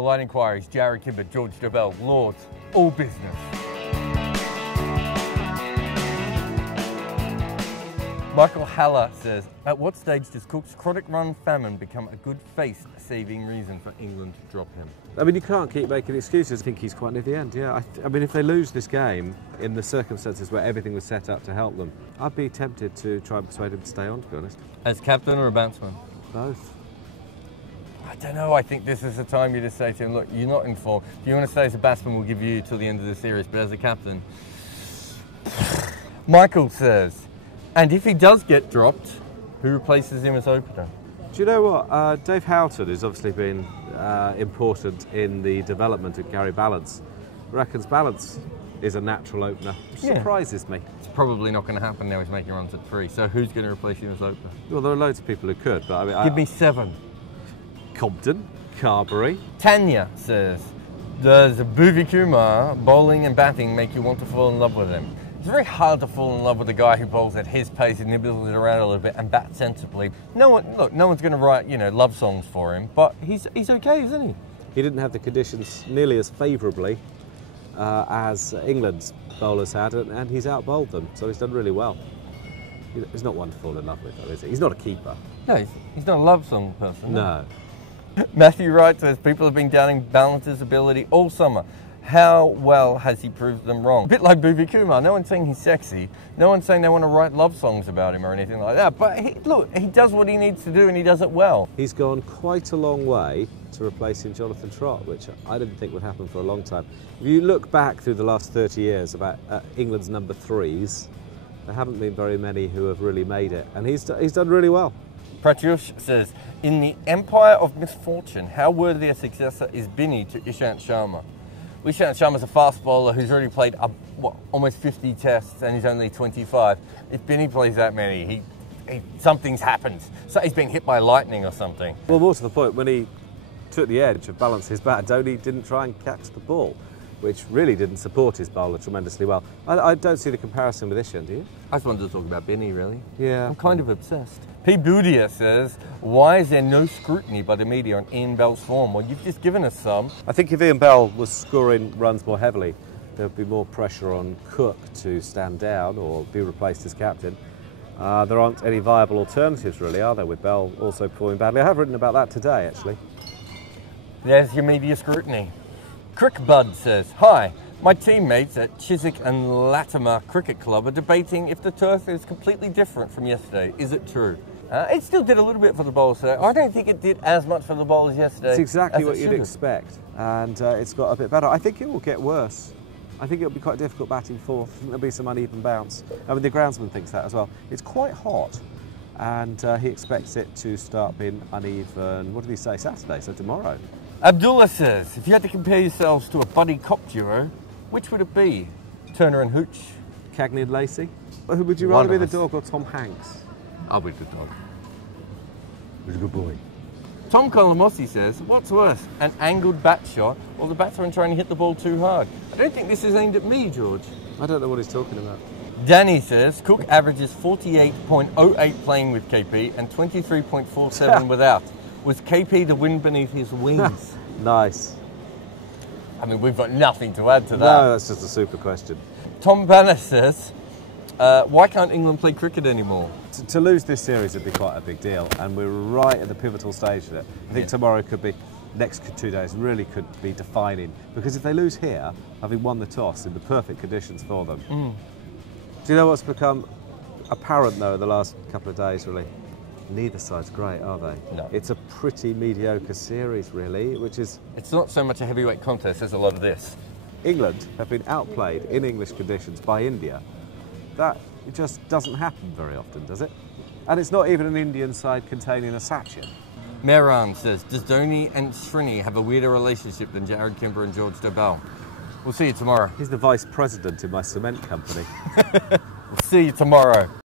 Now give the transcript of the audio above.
Polite Enquiries, Jarrod, Kimber, George Dobell, Lords, all business. Michael Haller says, at what stage does Cook's chronic run famine become a good face-saving reason for England to drop him? I mean, you can't keep making excuses. I think he's quite near the end, yeah. I mean, if they lose this game in the circumstances where everything was set up to help them, I'd be tempted to try and persuade him to stay on, to be honest. As captain or a batsman? Both. I don't know. I think this is the time you just say to him, look, you're not in form. If you want to stay as a batsman, we'll give you till the end of the series. But as a captain... Michael says, and if he does get dropped, who replaces him as opener? Do you know what? Dave Houghton has obviously been important in the development of Gary Ballance. Reckons Ballance is a natural opener, which surprises me. It's probably not going to happen now. He's making runs at 3. So who's going to replace him as opener? Well, there are loads of people who could, but I mean... Give me 7. Compton, Carberry. Tanya says, does Bhuvi Kumar bowling and batting make you want to fall in love with him? It's very hard to fall in love with a guy who bowls at his pace and nibbles it around a little bit and bats sensibly. No one's going to write, love songs for him, but he's okay, isn't he? He didn't have the conditions nearly as favourably as England's bowlers had, and he's out-bowled them, so he's done really well. He's not one to fall in love with, though, is he? He's not a keeper. No, he's not a love song person. No. Matthew Wright says, people have been doubting Balance's ability all summer. How well has he proved them wrong? A bit like Bhuvi Kumar. No one's saying he's sexy. No one's saying they want to write love songs about him or anything like that. But he does what he needs to do and he does it well. He's gone quite a long way to replacing Jonathan Trott, which I didn't think would happen for a long time. If you look back through the last 30 years about England's number 3s, there haven't been very many who have really made it. And he's done really well. Pratyush says, in the empire of misfortune, how worthy a successor is Binny to Ishant Sharma? Ishant Sharma's a fast bowler who's already played almost 50 tests and he's only 25. If Binny plays that many, something's happened. So he's been hit by lightning or something. Well, more to the point, when he took the edge of balance his bat, Dhoni didn't try and catch the ball, which really didn't support his bowler tremendously well. I don't see the comparison with Ishant, do you? I just wanted to talk about Binny, really. Yeah. I'm kind of obsessed. P. Boudia says, why is there no scrutiny by the media on Ian Bell's form? Well, you've just given us some. I think if Ian Bell was scoring runs more heavily, there would be more pressure on Cook to stand down or be replaced as captain. There aren't any viable alternatives, really, are there, with Bell also performing badly? I have written about that today, actually. There's your media scrutiny. Crickbud says, hi, my teammates at Chiswick and Latimer Cricket Club are debating if the turf is completely different from yesterday. Is it true? It still did a little bit for the bowlers today. I don't think it did as much for the bowlers yesterday. It's exactly what you'd expect, and it's got a bit better. I think it will get worse. I think it'll be quite difficult batting fourth. I think there'll be some uneven bounce. I mean, the groundsman thinks that as well. It's quite hot, and he expects it to start being uneven. What did he say? Saturday, so tomorrow. Abdullah says, if you had to compare yourselves to a buddy cop duo, which would it be? Turner and Hooch? Cagney and Lacey? Who would you rather be, the dog or Tom Hanks? I'll be the dog. He's a good boy. Tom Colomossi says, what's worse, an angled bat shot or the batsman trying to hit the ball too hard? I don't think this is aimed at me, George. I don't know what he's talking about. Danny says, Cook averages 48.08 playing with KP and 23.47 without. Was KP the wind beneath his wings? Nice. I mean, we've got nothing to add to that. No, that's just a super question. Tom Banner says, why can't England play cricket anymore? To lose this series would be quite a big deal, and we're right at the pivotal stage of it. I think tomorrow could be, next 2 days really could be defining, because if they lose here, having won the toss in the perfect conditions for them. Do you know what's become apparent, though, in the last couple of days, really? Neither side's great, are they? No. It's a pretty mediocre series, really, which is... It's not so much a heavyweight contest, there's a lot of this. England have been outplayed in English conditions by India. That just doesn't happen very often, does it? And it's not even an Indian side containing a Sachin. Mehran says, does Dhoni and Srini have a weirder relationship than Jarrod, Kimber and George Dobell? We'll see you tomorrow. He's the vice president in my cement company. We'll see you tomorrow.